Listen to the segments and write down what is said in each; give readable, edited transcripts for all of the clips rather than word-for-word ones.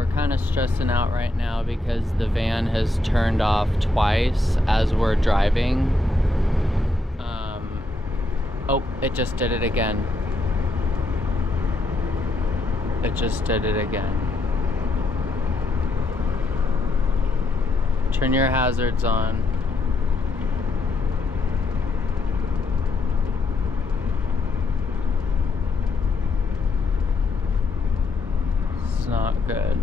we're kind of stressing out right now because the van has turned off twice as we're driving. Oh, it just did it again. It just did it again. Turn your hazards on. It's not good.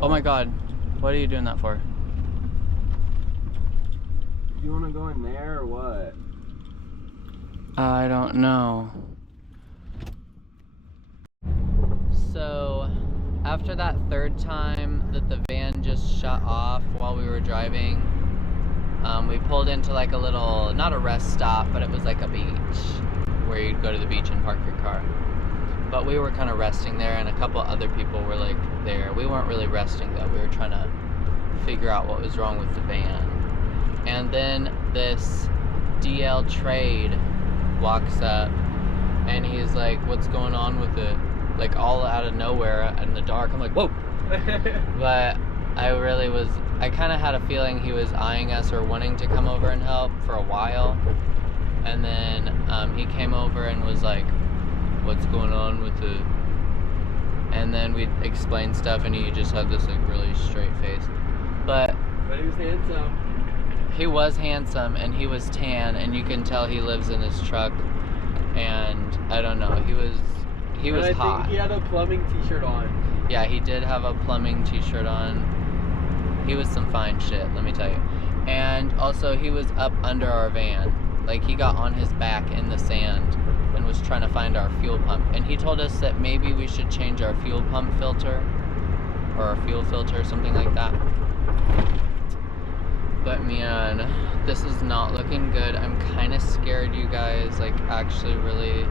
Oh my God, what are you doing that for? You want to go in there or what? I don't know. So, after that third time that the van just shut off while we were driving, we pulled into like a little, not a rest stop, but it was like a beach where you'd go to the beach and park your car. But we were kind of resting there, and a couple other people were like there. We weren't really resting though. We were trying to figure out what was wrong with the van. And then this DL trade walks up and he's like, what's going on with it? Like all out of nowhere in the dark. I'm like, whoa. But I kind of had a feeling he was eyeing us or wanting to come over and help for a while. And then he came over and was like, what's going on with it? And then we explained stuff and he just had this like really straight face. But he was handsome. He was handsome and he was tan, and you can tell he lives in his truck. And I don't know, he was hot. I think he had a plumbing t-shirt on. Yeah, he did have a plumbing t-shirt on. He was some fine shit, let me tell you. And also he was up under our van. Like he got on his back in the sand and was trying to find our fuel pump. And he told us that maybe we should change our fuel pump filter or our fuel filter, something like that. But man, this is not looking good. I'm kind of scared, you guys, like actually really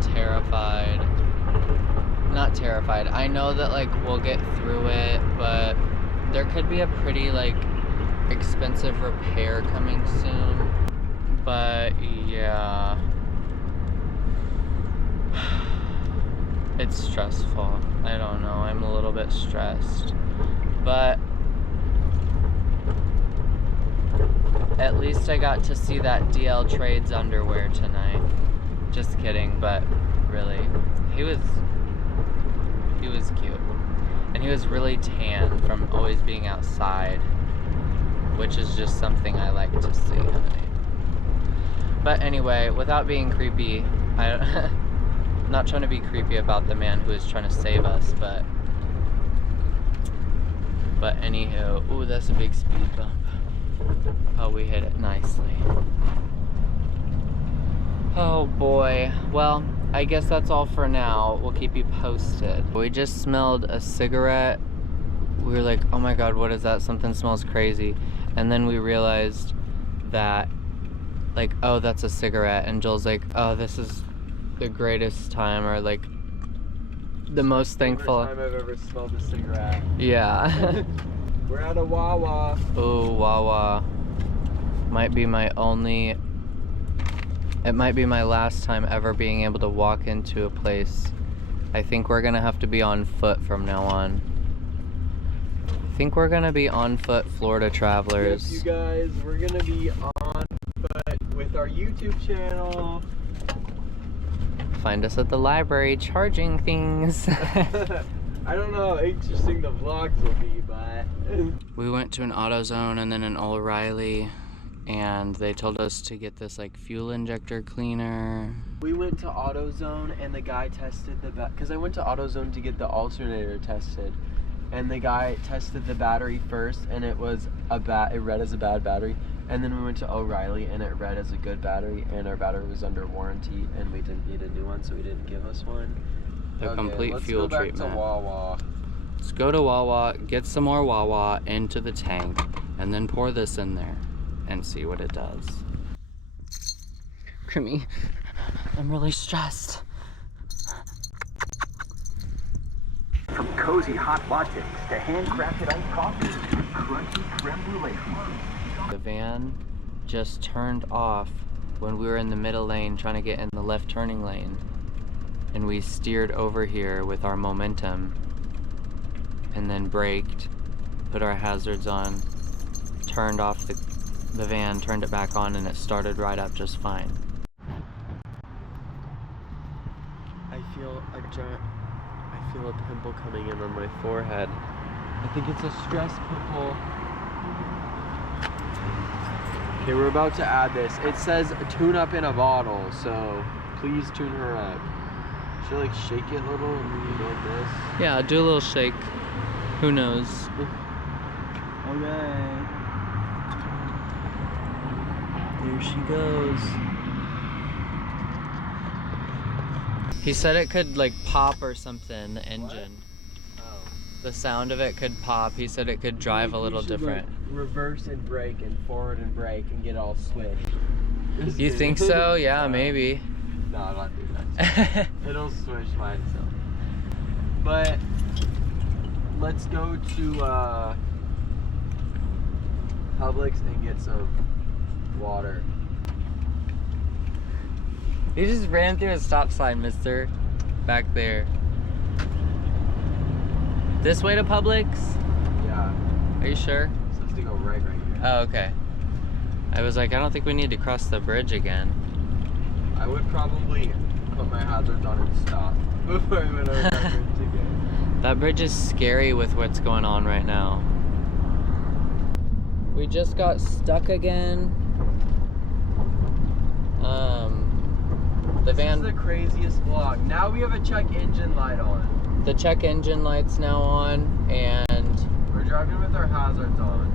terrified. Not terrified. I know that like we'll get through it, but there could be a pretty like expensive repair coming soon. But yeah, it's stressful. I don't know, I'm a little bit stressed, but at least I got to see that DL Trades underwear tonight. Just kidding, but really, he was cute. And he was really tan from always being outside, which is just something I like to see, honey. But anyway, without being creepy, I'm not trying to be creepy about the man who is trying to save us, but anywho, ooh, that's a big speed bump. Oh, we hit it nicely. Oh boy. Well, I guess that's all for now. We'll keep you posted. We just smelled a cigarette. We were like, oh my God, what is that? Something smells crazy. And then we realized that, like, oh, that's a cigarette. And Joel's like, oh, this is the greatest time, or like the most thankful time I've ever smelled a cigarette. Yeah. We're at a Wawa. Oh, Wawa. Might be my only... It might be my last time ever being able to walk into a place. I think we're gonna have to be on foot from now on. I think we're gonna be on foot, Florida travelers. Yes, you guys, we're gonna be on foot with our YouTube channel. Find us at the library charging things. I don't know how interesting the vlogs will be, but... We went to an AutoZone and then an O'Reilly, and they told us to get this like fuel injector cleaner. We went to AutoZone and the guy tested the because I went to AutoZone to get the alternator tested, and the guy tested the battery first, and it was it read as a bad battery. And then we went to O'Reilly and it read as a good battery, and our battery was under warranty and we didn't need a new one, so he didn't give us one. The complete fuel treatment. Let's go back to Wawa. Let's go to Wawa, get some more Wawa into the tank, and then pour this in there and see what it does. Creamy. I'm really stressed. From cozy hot lattes to handcrafted iced coffee to crunchy creme brulee. The van just turned off when we were in the middle lane trying to get in the left turning lane. and we steered over here with our momentum and then braked, put our hazards on, turned off the van, turned it back on, and it started right up just fine. I feel a pimple coming in on my forehead. I think it's a stress pimple. Okay, we're about to add this. It says tune up in a bottle, so please tune her up. Should I like shake it a little and like this? Yeah, do a little shake. Who knows? Okay. There she goes. He said it could like pop or something, the engine. What? Oh. The sound of it could pop. He said it could drive a little different. Like, reverse and brake and forward and brake and get all switched. You think so? Yeah, maybe. No, I'm not doing that. It'll switch by itself. But let's go to Publix and get some water. You just ran through a stop sign, mister. Back there. This way to Publix? Yeah. Are you sure? It's supposed to go right here. Oh, okay. I was like, I don't think we need to cross the bridge again. I would probably put my hazards on and stop before I went over that bridge again. That bridge is scary with what's going on right now. We just got stuck again. The van. This is the craziest vlog. Now we have a check engine light on. The check engine light's now on, and we're driving with our hazards on.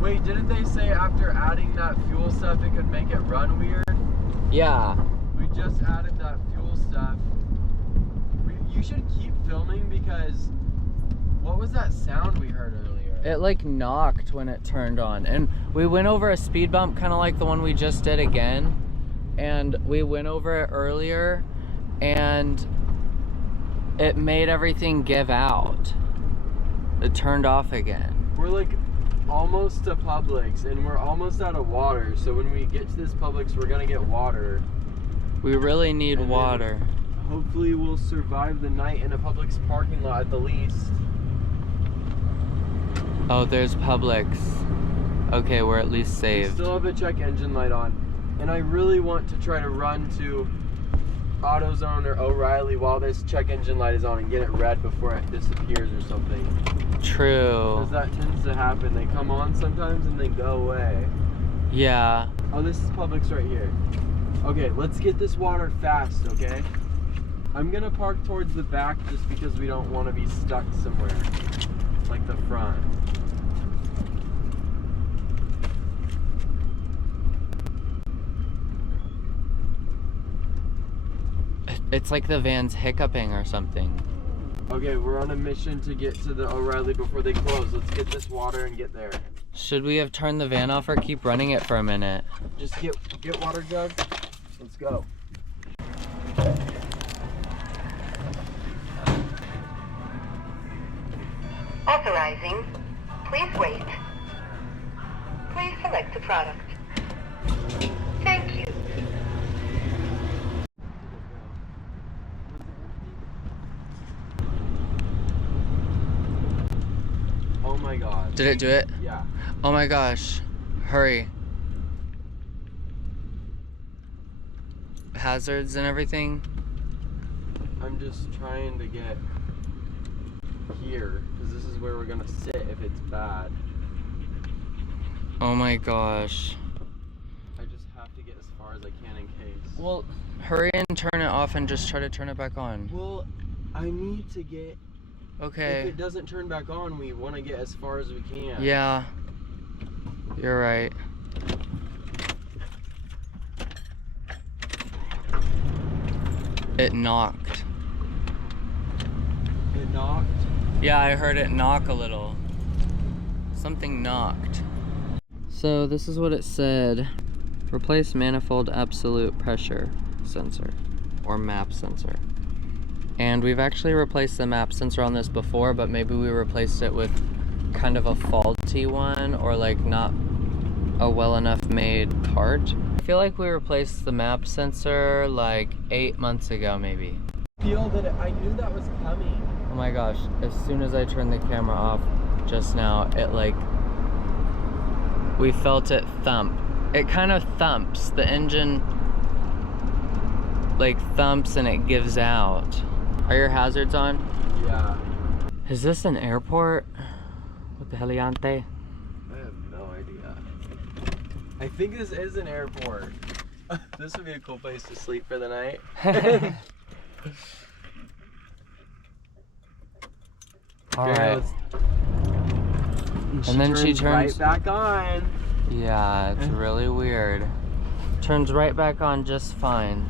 Wait, didn't they say after adding that fuel stuff it could make it run weird? yeah. We just added that fuel stuff. You should keep filming because what was that sound we heard earlier? It like knocked when it turned on, and we went over a speed bump kind of like the one we just did again, and we went over it earlier and it made everything give out. It turned off again. We're like almost to Publix and we're almost out of water, so when we get to this Publix we're gonna get water. We really need water. Hopefully we'll survive the night in a Publix parking lot at the least. Oh, there's Publix. Okay, we're at least We saved. still have a check engine light on, and I really want to try to run to AutoZone or O'Reilly while this check engine light is on and get it red before it disappears or something. True. Because that tends to happen. They come on sometimes and they go away. Yeah. Oh, this is Publix right here. Okay, let's get this water fast, okay? I'm gonna park towards the back just because we don't want to be stuck somewhere. Like the front. It's like the van's hiccuping or something. Okay, we're on a mission to get to the O'Reilly before they close. Let's get this water and get there. Should we have turned the van off or keep running it for a minute? Just get water jug. Let's go. Authorizing. Please wait. Please select a product. Thank you. Oh my god. Did it do it? Yeah. Oh my gosh. Hurry. Hazards and everything. I'm just trying to get here because this is where we're gonna sit if it's bad. Oh my gosh. I just have to get as far as I can in case. Well, hurry and turn it off and just try to turn it back on. Well, I need to get. If Okay. it doesn't turn back on, we want to get as far as we can. Yeah. You're right. It knocked. It knocked. Yeah, I heard it knock a little. Something knocked. So this is what it said. Replace manifold absolute pressure sensor, or map sensor. And we've actually replaced the map sensor on this before, but maybe we replaced it with kind of a faulty one, or like not a well enough made part. I feel like we replaced the map sensor like 8 months ago maybe. Feel that I knew that was coming. Oh my gosh, as soon as I turned the camera off just now, it like, we felt it thump. It kind of thumps. The engine like thumps and it gives out. Are your hazards on? Yeah. Is this an airport? What the heliante? I have no idea. I think this is an airport. This would be a cool place to sleep for the night. Alright. And then she turns right back on. Yeah, it's really weird. Turns right back on just fine.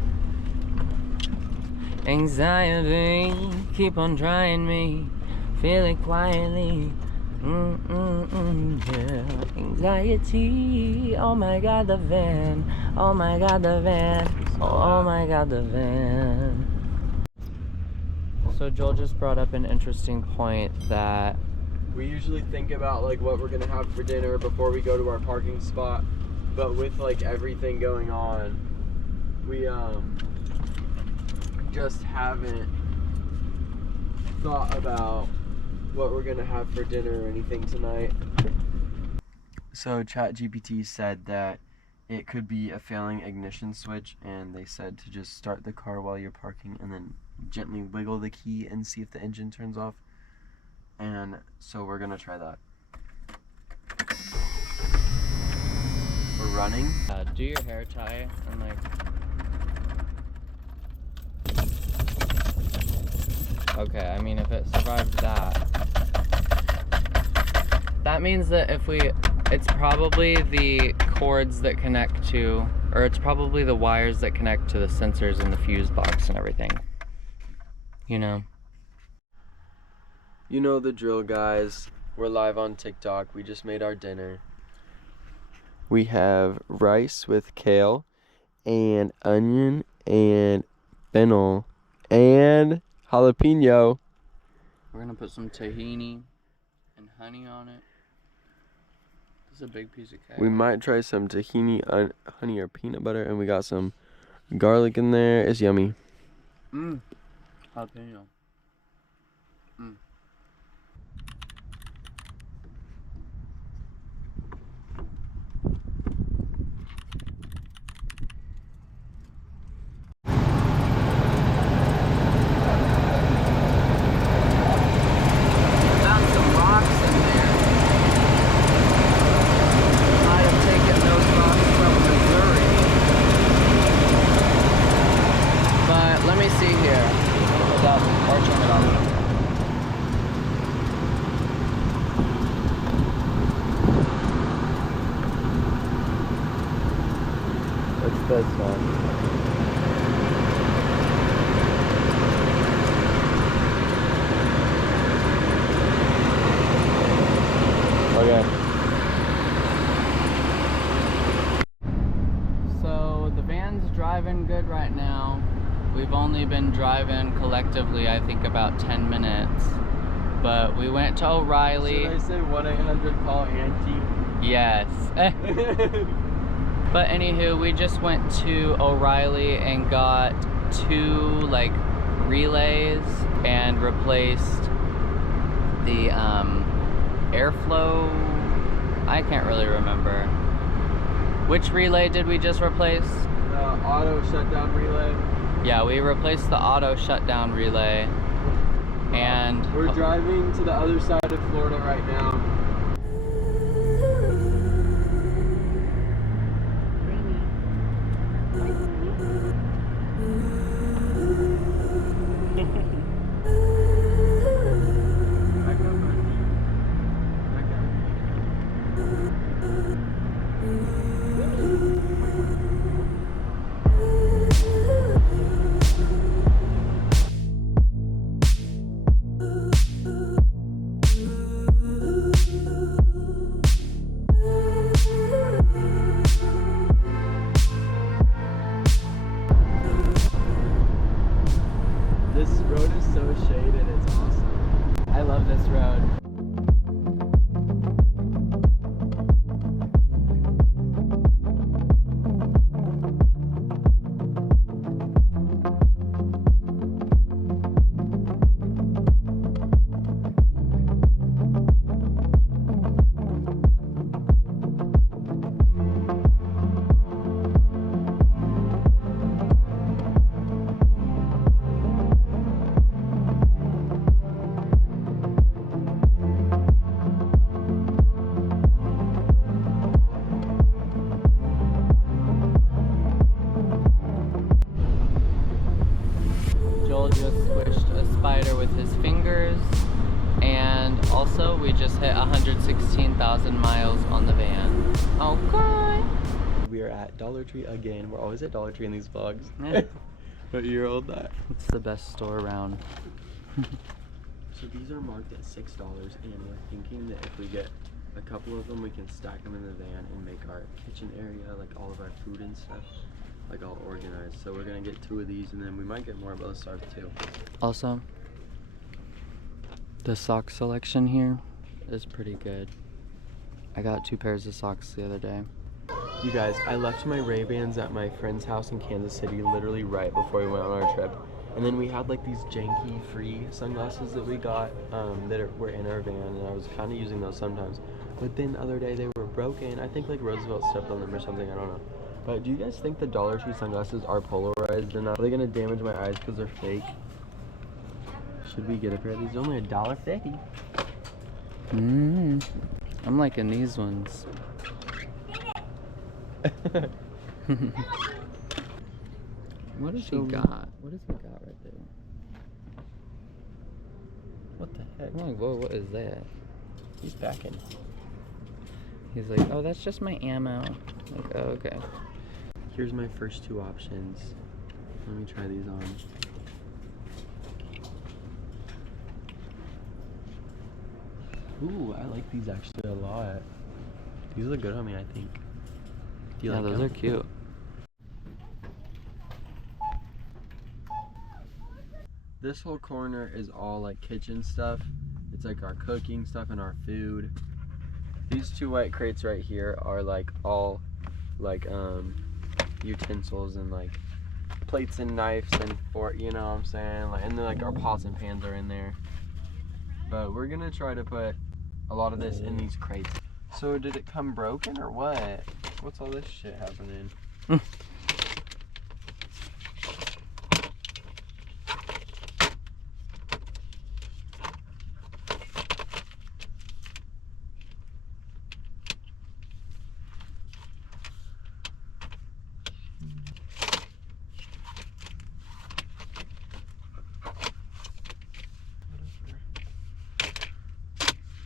Anxiety, keep on trying me. Feel it quietly. Yeah. Anxiety. Oh my god, the van. Oh my god, the van. Oh my god, the van. So Joel just brought up an interesting point that we usually think about like what we're gonna have for dinner before we go to our parking spot, but with like everything going on, we just haven't thought about what we're gonna have for dinner or anything tonight. So ChatGPT said that it could be a failing ignition switch, and they said to just start the car while you're parking and then gently wiggle the key and see if the engine turns off. And so we're gonna try that. We're running. Do your hair tie and like. Okay, I mean if it survived that. That means that if it's probably the cords that connect to, or it's probably the wires that connect to the sensors in the fuse box and everything. You know? You know the drill, guys. We're live on TikTok. We just made our dinner. We have rice with kale and onion and fennel and jalapeno. We're gonna put some tahini and honey on it. This is a big piece of cake. We might try some tahini, honey, or peanut butter, and we got some garlic in there. It's yummy. Jalapeno. What's this one? Okay. So the van's driving good right now. We've only been driving collectively, I think, about 10 minutes. But we went to O'Reilly. Should I say 1-800 call Auntie? Yes. But anywho, we just went to O'Reilly and got 2 like relays and replaced the airflow. I can't really remember. Which relay did we just replace? The auto shutdown relay. Yeah, we replaced the auto shutdown relay. And we're driving to the other side of Florida right now. This road is so shaded, it's awesome. I love this road. 16,000 miles on the van. Okay. We are at Dollar Tree again. We're always at Dollar Tree in these vlogs. Yeah. What year old that? It's the best store around. So these are marked at $6, and we're thinking that if we get a couple of them, we can stack them in the van and make our kitchen area, like all of our food and stuff, like all organized. So we're gonna get 2 of these, and then we might get more, but let's start with 2. Also, the sock selection here is pretty good. I got 2 pairs of socks the other day. You guys, I left my Ray-Bans at my friend's house in Kansas City literally right before we went on our trip. And then we had like these janky free sunglasses that we got were in our van, and I was kind of using those sometimes. But then the other day they were broken. I think like Roosevelt stepped on them or something, I don't know. But do you guys think the Dollar Tree sunglasses are polarized enough? Are they gonna damage my eyes because they're fake? Should we get a pair of these? They're only $1.50. I'm liking these ones. What has he got? What has he got right there? What the heck? I'm like, whoa, what is that? He's backing. He's like, oh, that's just my ammo. Like, oh, okay. Here's my first 2 options. Let me try these on. Ooh, I like these actually a lot. These look good on me, I think. Do you Yeah, like those them? are cute. This whole corner is all like kitchen stuff. It's like our cooking stuff and our food. These 2 white crates right here are like all like utensils and like plates and knives and fork, you know what I'm saying? Like, and then like our pots and pans are in there. But we're gonna try to put a lot of this in these crates. So did it come broken or what? What's all this shit happening?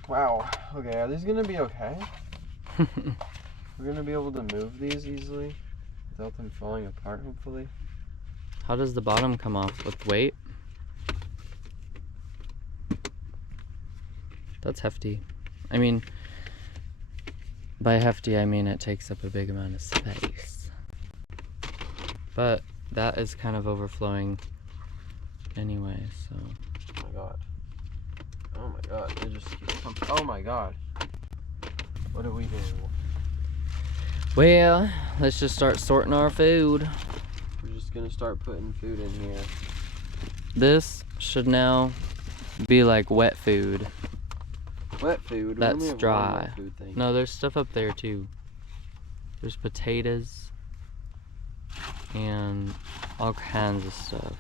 Wow. Okay, are these gonna be okay? We're gonna be able to move these easily without them falling apart, hopefully. How does the bottom come off? With weight? That's hefty. I mean, by hefty, I mean it takes up a big amount of space. But that is kind of overflowing anyway, so. Oh my god. Oh my god, they just keep coming. Oh my god. What do we do? Well, let's just start sorting our food. We're just gonna start putting food in here. This should now be like wet food. Wet food? We That's only have one dry. wet food thing. No, there's stuff up there too. There's potatoes and all kinds of stuff.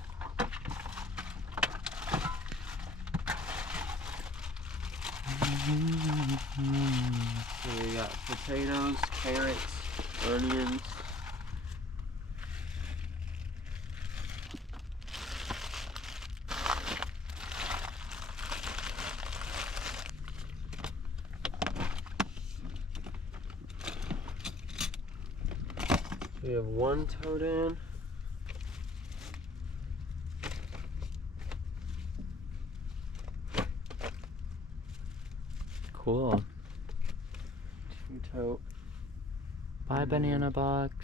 So we got potatoes, carrots, onions. We have 1 tote in. Cool. 2 tote. Bye, banana box.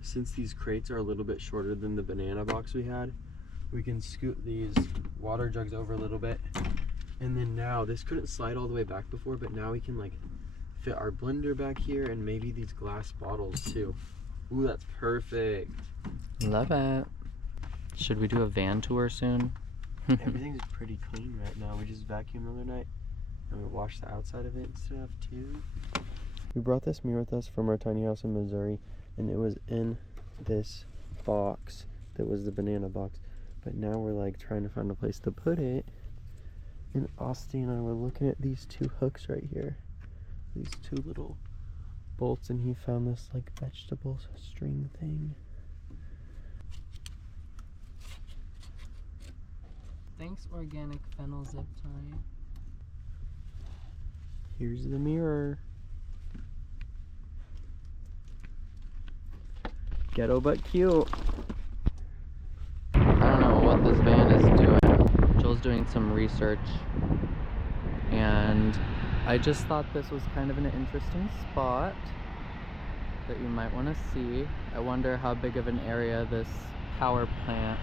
Since these crates are a little bit shorter than the banana box we had, we can scoot these water jugs over a little bit. And then now, this couldn't slide all the way back before, but now we can like fit our blender back here and maybe these glass bottles too. Ooh, that's perfect. Love it. Should we do a van tour soon? Everything's pretty clean right now. We just vacuumed the other night and we washed the outside of it and stuff too. We brought this mirror with us from our tiny house in Missouri, and it was in this box that was the banana box. But now we're like trying to find a place to put it. And Asti and I were looking at these 2 hooks right here. These 2 little bolts, and he found this like vegetable string thing. Thanks, organic fennel zip tie. Here's the mirror. Ghetto but cute. I don't know what this van is doing. Joel's doing some research, and I just thought this was kind of an interesting spot that you might want to see. I wonder how big of an area this power plant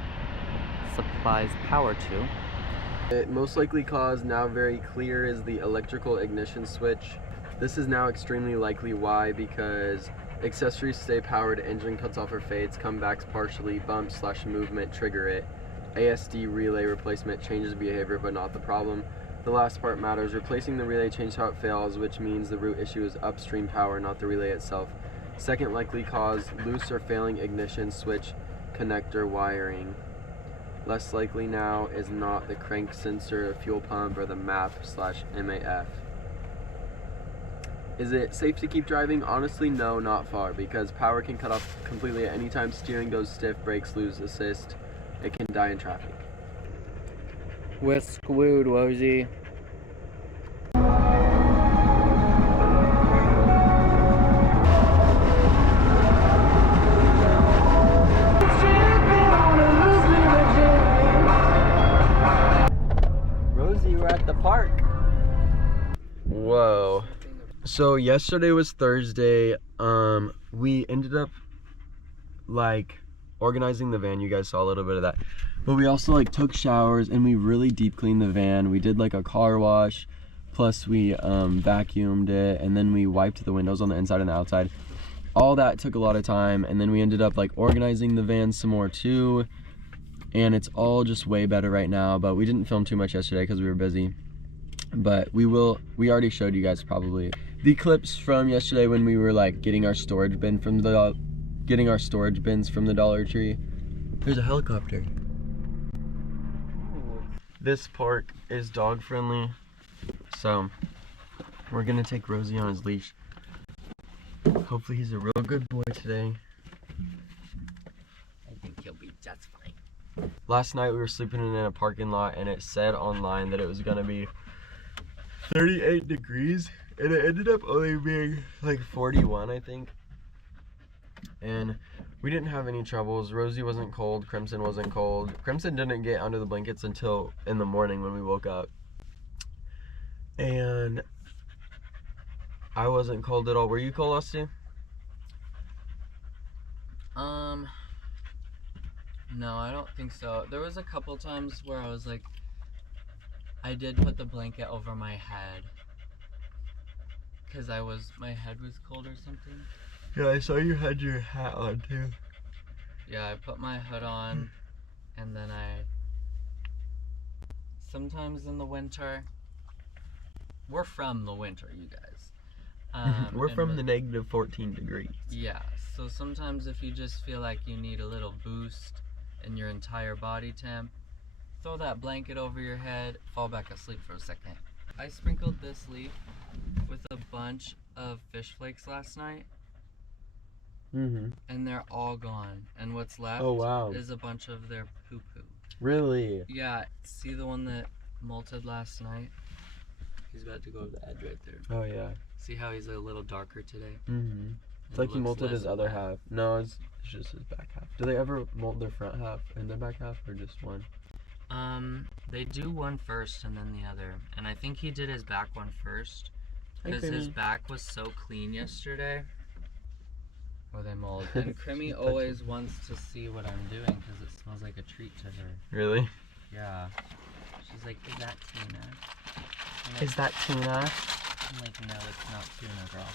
supplies power to. It most likely caused, now very clear, is the electrical ignition switch. This is now extremely likely. Why? Because accessories stay powered, engine cuts off or fades, comebacks partially, bumps / movement trigger it. ASD relay replacement changes behavior but not the problem. The last part matters. Replacing the relay changed how it fails, which means the root issue is upstream power, not the relay itself. Second likely cause, loose or failing ignition switch connector wiring. Less likely now is not the crank sensor, fuel pump, or the MAP/MAF. Is it safe to keep driving? Honestly, no, not far, because power can cut off completely at any time. Steering goes stiff, brakes lose assist. It can die in traffic. We're screwed, Rosie. Rosie, we're at the park. Whoa. So yesterday was Thursday. We ended up like organizing the van. You guys saw a little bit of that. But we also like took showers and we really deep cleaned the van. We did like a car wash, plus we vacuumed it, and then we wiped the windows on the inside and the outside. All that took a lot of time, and then we ended up like organizing the van some more too. And it's all just way better right now, but we didn't film too much yesterday because we were busy. But we already showed you guys probably the clips from yesterday when we were like getting our storage bins from the Dollar Tree. There's a helicopter. This park is dog friendly, so we're gonna take Rosie on his leash. Hopefully he's a real good boy today. I think he'll be just fine. Last night we were sleeping in a parking lot and it said online that it was gonna be 38 degrees, and it ended up only being like 41, I think. And we didn't have any troubles. Rosie wasn't cold, Crimson wasn't cold. Crimson didn't get under the blankets until in the morning when we woke up. And I wasn't cold at all. Were you cold, Asti? No, I don't think so. There was a couple times where I was like, I did put the blanket over my head because my head was cold or something. Yeah, I saw you had your hat on too. Yeah, I put my hood on, and then sometimes in the winter, we're from the winter, you guys. We're from the negative 14 degrees. Yeah, so sometimes if you just feel like you need a little boost in your entire body temp, throw that blanket over your head, fall back asleep for a second. I sprinkled this leaf with a bunch of fish flakes last night, and they're all gone. And what's left is a bunch of their poo-poo. Really? Yeah, see the one that molted last night? He's about to go over the edge right there. Oh yeah. See how he's a little darker today? It's like he molted his other half. No, it's just his back half. Do they ever molt their front half and their back half, or just one? They do one first and then the other. And I think he did his back one first because his back was so clean yesterday. Or they mold. And Crimmy always wants to see what I'm doing because it smells like a treat to her. Really? Yeah. She's like, is that tuna? Is that tuna? I'm like, no, it's not tuna, girl.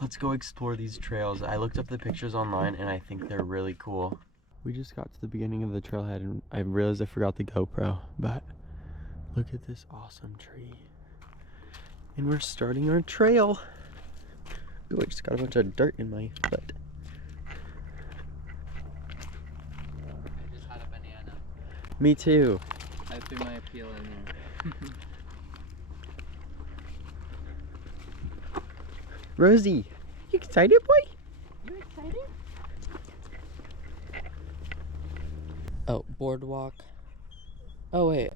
Let's go explore these trails. I looked up the pictures online and I think they're really cool. We just got to the beginning of the trailhead and I realized I forgot the GoPro, but look at this awesome tree. And we're starting our trail. Ooh, I just got a bunch of dirt in my foot. I just had a banana. Me too. I threw my peel in there. Rosie, you excited, boy? You excited? Oh, boardwalk. Oh, wait.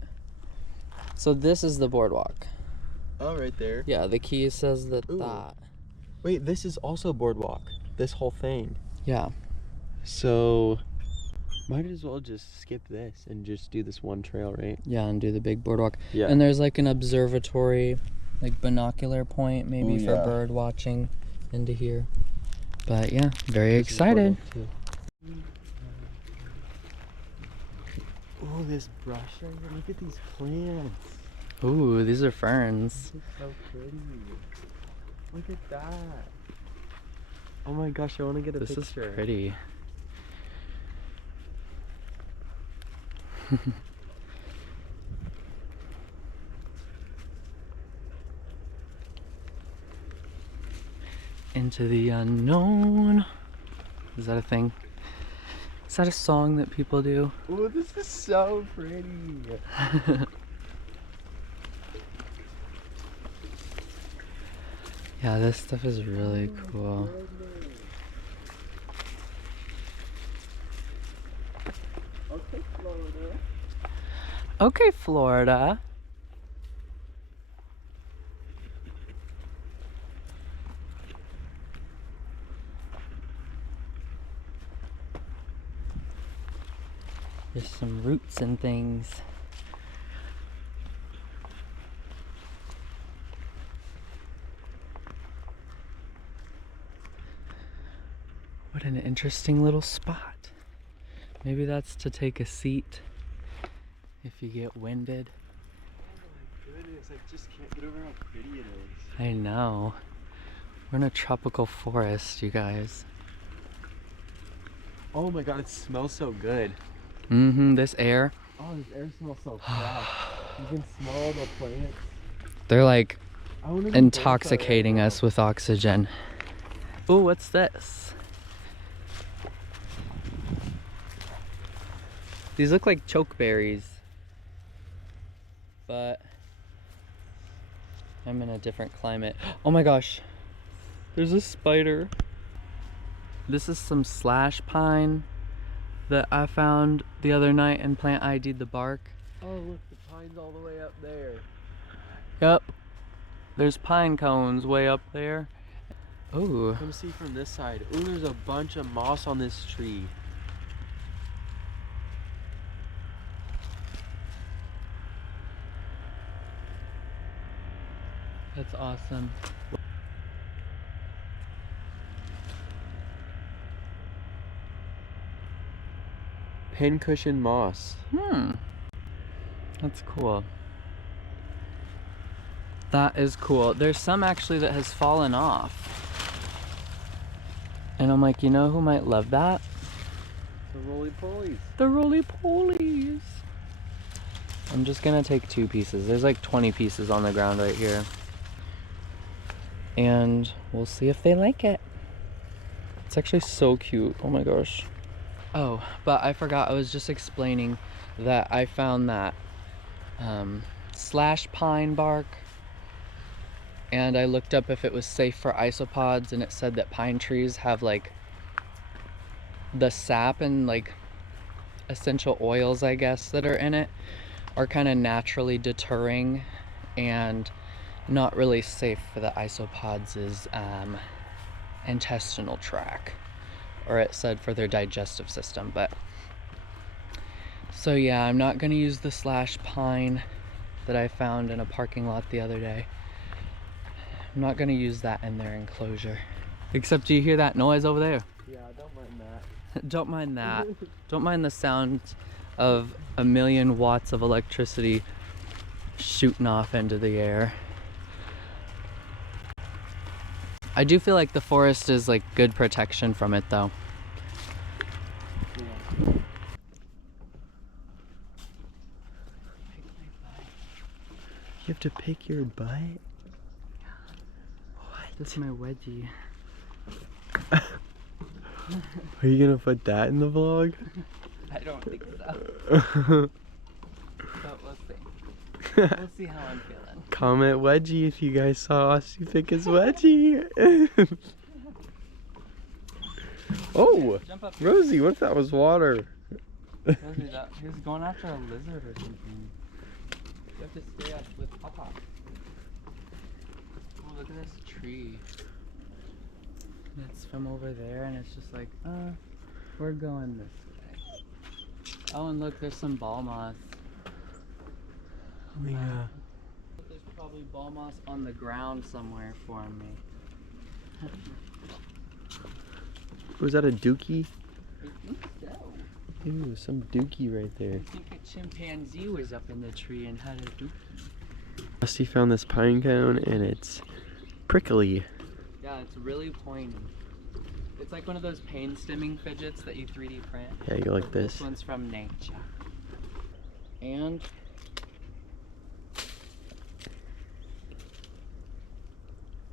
So this is the boardwalk. Oh, right there. Yeah, the key says that. Ooh. Wait, this is also boardwalk. This whole thing. Yeah. So, might as well just skip this and just do this one trail, right? Yeah, and do the big boardwalk. Yeah. And there's like an observatory, like binocular point, maybe Ooh, for yeah. bird watching into here. But yeah, very excited. Oh, this brush right here. Look at these plants. Ooh, these are ferns. This is so pretty. Look at that. Oh my gosh, I want to get a This picture. is pretty. Into the unknown. Is that a thing? Is that a song that people do? Oh, this is so pretty. Yeah, this stuff is really cool. Okay, Florida. Okay, Florida. There's some roots and things. What an interesting little spot. Maybe that's to take a seat if you get winded. Oh my goodness, I just can't get over how pretty it is. I know. We're in a tropical forest, you guys. Oh my god, it smells so good. Mm-hmm, this air. Oh, this air smells so fresh. You can smell all the plants. They're like I wonder if the plants are intoxicating right us with oxygen. Ooh, what's this? These look like chokeberries, but I'm in a different climate. Oh my gosh, there's a spider. This is some slash pine that I found the other night and plant ID'd the bark. now. Oh, look, the pine's all the way up there. Yep, there's pine cones way up there. Ooh, Come see from this side. Ooh, there's a bunch of moss on this tree. that's awesome. Pincushion moss. That's cool. That is cool. There's some actually that has fallen off. And I'm like, you know who might love that? The roly-polies. The roly-polies. I'm just gonna take 2 pieces. There's like 20 pieces on the ground right here. And we'll see if they like it. It's actually so cute. Oh my gosh. Oh, but I forgot. I was just explaining that I found that slash pine bark, and I looked up if it was safe for isopods, and it said that pine trees have like the sap and like essential oils, I guess, that are in it are kind of naturally deterring and not really safe for the isopods' intestinal tract, or it said for their digestive system. But so yeah, I'm not gonna use the slash pine that I found in a parking lot the other day. I'm not gonna use that in their enclosure. Except, do you hear that noise over there? Yeah, I don't mind that. Don't mind that. Don't mind the sound of 1,000,000 watts of electricity shooting off into the air. I do feel like the forest is like good protection from it though. Yeah. You have to pick your butt? What? This is my wedgie. Are you gonna put that in the vlog? I don't think so. But we'll see. We'll see how I'm feeling. Comment wedgie if you guys saw Asti pick his wedgie. Oh, Jump up here. Rosie, what if that was water? Rosie, he was going after a lizard or something. You have to stay up with Papa. look at this tree. It's from over there, and it's just like, we're going this way. Oh, and look, there's some ball moss. Oh, yeah. There's probably ball moss on the ground somewhere for me. Was that a dookie? I think so. Ew, some dookie right there. I think a chimpanzee was up in the tree and had a dookie. Asti found this pine cone and it's prickly. Yeah, it's really pointy. It's like one of those pain stimming fidgets that you 3D print. Yeah, you like But this. This one's from nature. And I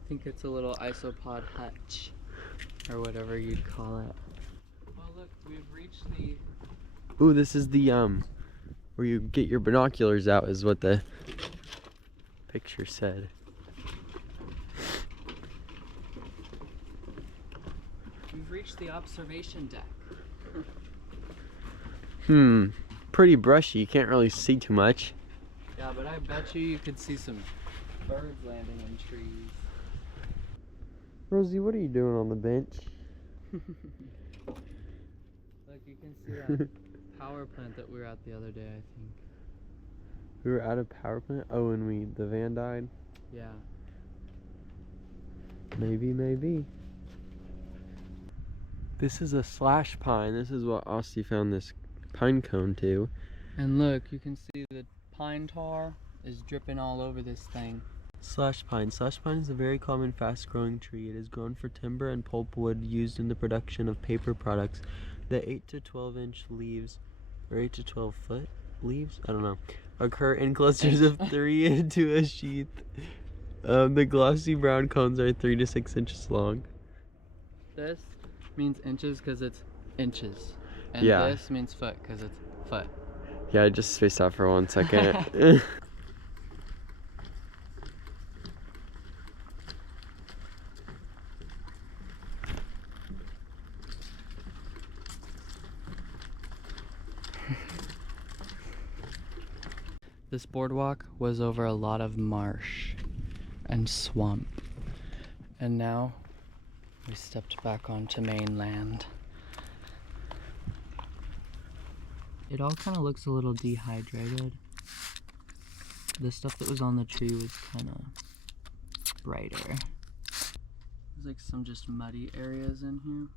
think it's a little isopod hutch, or whatever you'd call it. Oh look, we've reached the... Ooh, this is the where you get your binoculars out is what the picture said. We've reached the observation deck. Pretty brushy, you can't really see too much. Yeah, but I bet you could see some birds landing in trees. Rosie, what are you doing on the bench? Look, you can see that power plant that we were at the other day, I think. We were at a power plant? Oh, and the van died? Yeah. Maybe. This is a slash pine. This is what Asti found this pine cone to. And look, you can see the pine tar is dripping all over this thing. Slash pine. Slash pine is a very common fast-growing tree. It is grown for timber and pulpwood used in the production of paper products. The 8 to 12 inch leaves, or 8 to 12 foot leaves? I don't know. Occur in clusters of 3 into a sheath. The glossy brown cones are 3 to 6 inches long. This means inches because it's inches. And Yeah. this means foot because it's foot. Yeah, I just spaced out for 1 second. This boardwalk was over a lot of marsh and swamp. And now we stepped back onto mainland. It all kind of looks a little dehydrated. The stuff that was on the tree was kind of brighter. There's like some just muddy areas in here.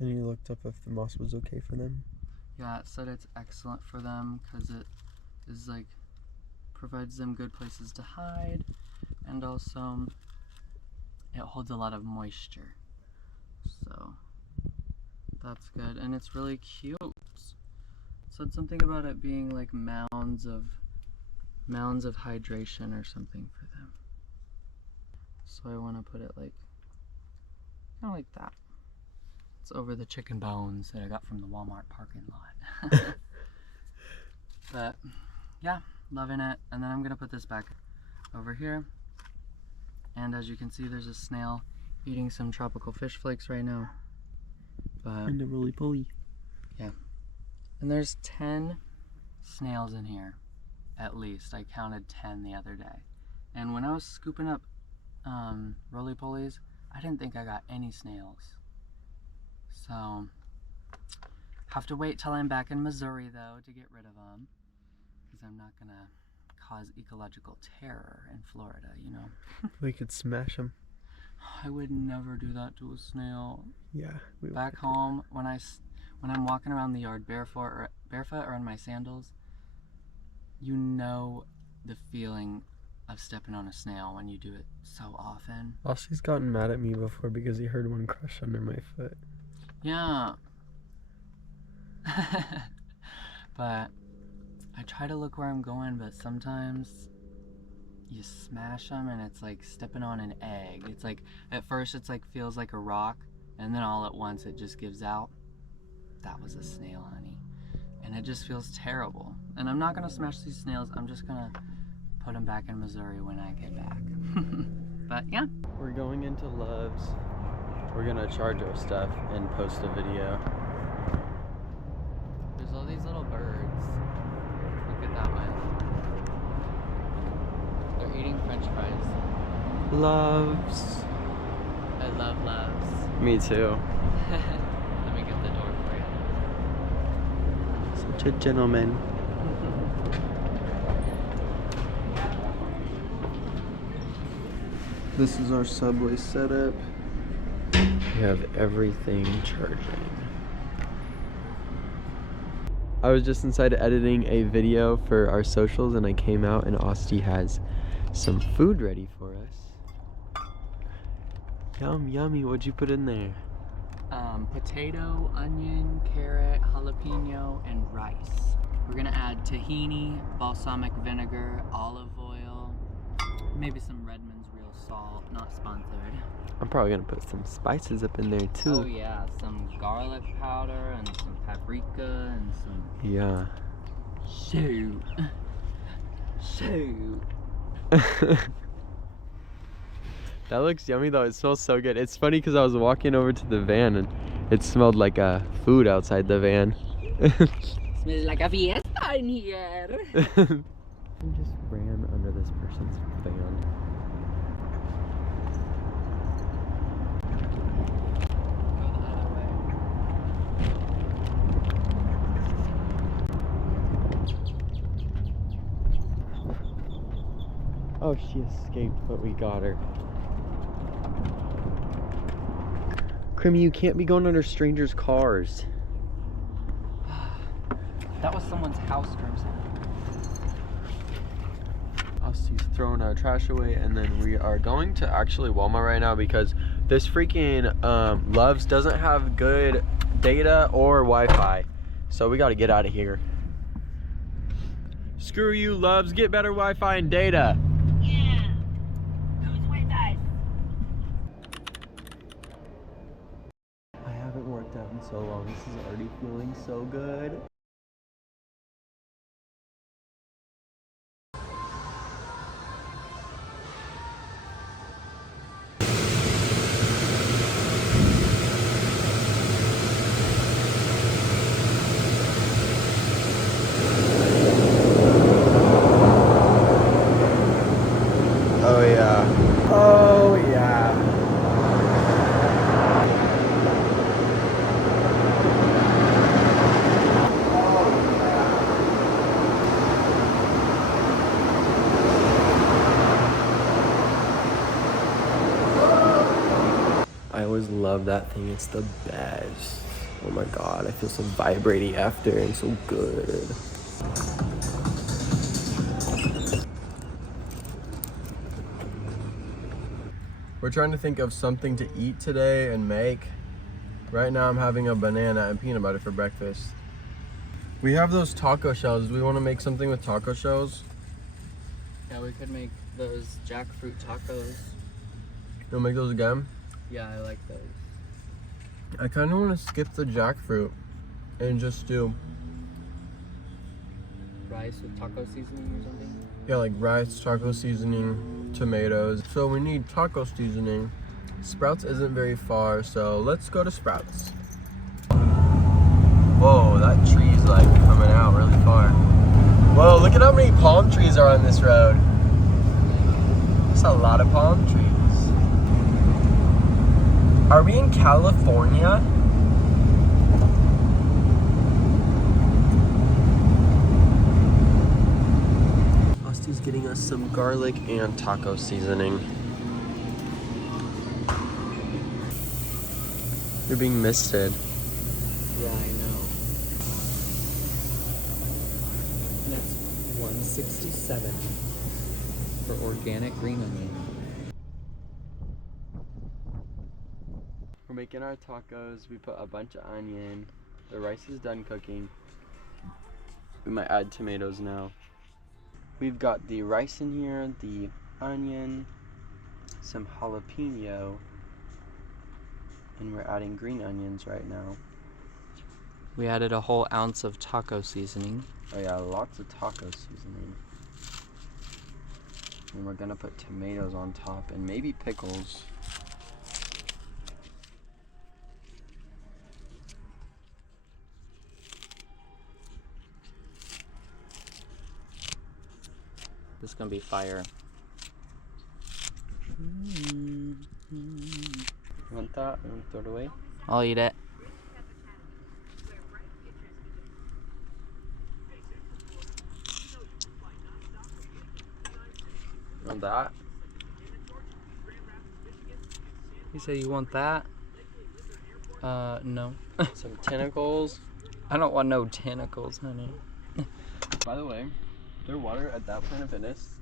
And you looked up if the moss was okay for them? Yeah, it said it's excellent for them because it is like provides them good places to hide, and also it holds a lot of moisture, so that's good. And it's really cute. It said something about it being like mounds of hydration or something for them, so I want to put it like kind of like that. It's over the chicken bones that I got from the Walmart parking lot. But yeah, loving it. And then I'm gonna put this back over here, and as you can see, there's a snail eating some tropical fish flakes right now. But And a roly-poly. yeah, and there's 10 snails in here at least. I counted 10 the other day, and when I was scooping up roly-polies, I didn't think I got any snails. So have to wait till I'm back in Missouri though to get rid of them, because I'm not gonna cause ecological terror in Florida, you know. We could smash them. I would never do that to a snail. Yeah. Back home, when I'm walking around the yard barefoot or in my sandals, you know the feeling of stepping on a snail when you do it so often. Aussie's gotten mad at me before because he heard one crush under my foot. Yeah. But I try to look where I'm going, but sometimes you smash them and it's like stepping on an egg. It's like, at first it's like feels like a rock, and then all at once it just gives out. That was a snail, honey. And it just feels terrible. And I'm not gonna smash these snails, I'm just gonna put them back in Missouri when I get back. But yeah. We're going into Love's. We're gonna charge our stuff and post a video. There's all these little birds. Look at that one. They're eating French fries. Loves. I love loves. Me too. Let me get the door for you. Such a gentleman. This is our subway setup. We have everything charging. I was just inside editing a video for our socials and I came out and Asti has some food ready for us. Yum, yummy. What'd you put in there? Potato, onion, carrot, jalapeno, and rice. We're gonna add tahini, balsamic vinegar, olive oil, maybe some Redmond's real salt, not sponsored. I'm probably gonna put some spices up in there too. Oh yeah, some garlic powder and some paprika and some Yeah. shoot. That looks yummy though. It smells so good. It's funny because I was walking over to the van and it smelled like food outside the van. Smells like a fiesta in here. I just ran under this person's van. Go the other way. Oh, she escaped, but we got her. Crimmy, you can't be going under strangers' cars. That was someone's house, Crimson. Asti's throwing our trash away, and then we are going to actually Walmart right now because this freaking Loves doesn't have good data or Wi-Fi. So we got to get out of here. Screw you, Loves. Get better Wi-Fi and data. Yeah. Who's with us? I haven't worked out in so long. This is already feeling so good. Oh yeah. Oh yeah. I always love that thing. It's the best. Oh my god, I feel so vibrating after and so good. We're trying to think of something to eat today and make. Right now I'm having a banana and peanut butter for breakfast. We have those taco shells. Do we want to make something with taco shells? Yeah, we could make those jackfruit tacos. You'll make those again? Yeah, I like those. I kind of want to skip the jackfruit and just do, Rice with taco seasoning or something? yeah, like rice, taco seasoning, tomatoes. So we need taco seasoning. Sprouts isn't very far, so let's go to Sprouts. Whoa, that tree's like coming out really far. Whoa, look at how many palm trees are on this road. That's a lot of palm trees. Are we in California? Asti's getting us some garlic and taco seasoning. You're being misted. Yeah, I know. That's $167 for organic green onion. We're making our tacos. We put a bunch of onion. The rice is done cooking. We might add tomatoes now. We've got the rice in here, the onion, some jalapeno, and we're adding green onions right now. We added a whole ounce of taco seasoning. Oh yeah, lots of taco seasoning. And we're gonna put tomatoes on top and maybe pickles. This is gonna be fire. that and throw it away? I'll eat it. Want that? You say you want that? No. Some tentacles. I don't want no tentacles, honey. By the way, their water at that Planet Fitness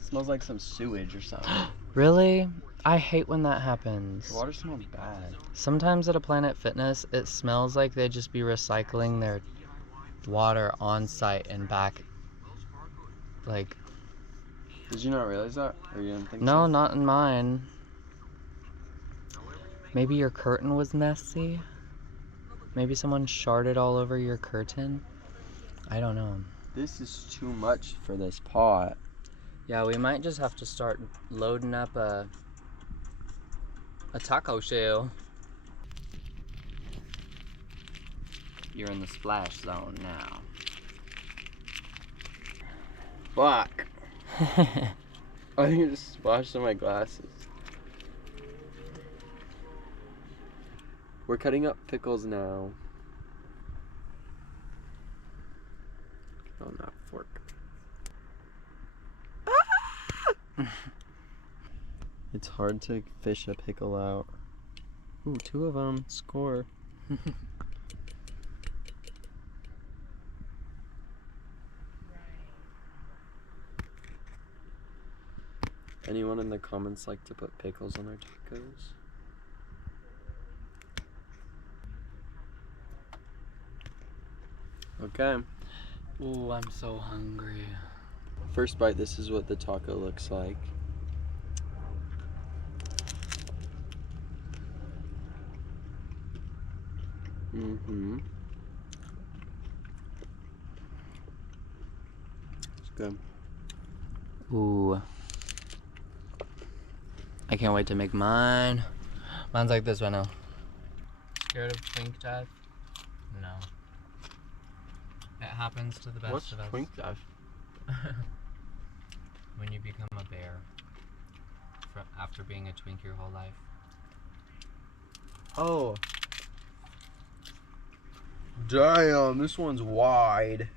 smells like some sewage or something. Really? I hate when that happens. The water smells bad. Sometimes at a Planet Fitness, it smells like they'd just be recycling their water on site and back. Like, Did you not realize that? Or you didn't think no, so? not in mine. Maybe your curtain was messy? Maybe someone sharded all over your curtain? I don't know. This is too much for this pot. Yeah, we might just have to start loading up a taco shell. You're in the splash zone now. Fuck. I think it just splashed on my glasses. We're cutting up pickles now. Get on that fork. It's hard to fish a pickle out. Ooh, 2 of them. Score. Anyone in the comments like to put pickles on their tacos? Okay. Ooh, I'm so hungry. First bite, this is what the taco looks like. Mm-hmm. It's good. Ooh. I can't wait to make mine. Mine's like this right now. Scared of twink death? No. It happens to the best What's of us. twink death? When you become a bear after being a twink your whole life. Oh. Damn, this one's wide.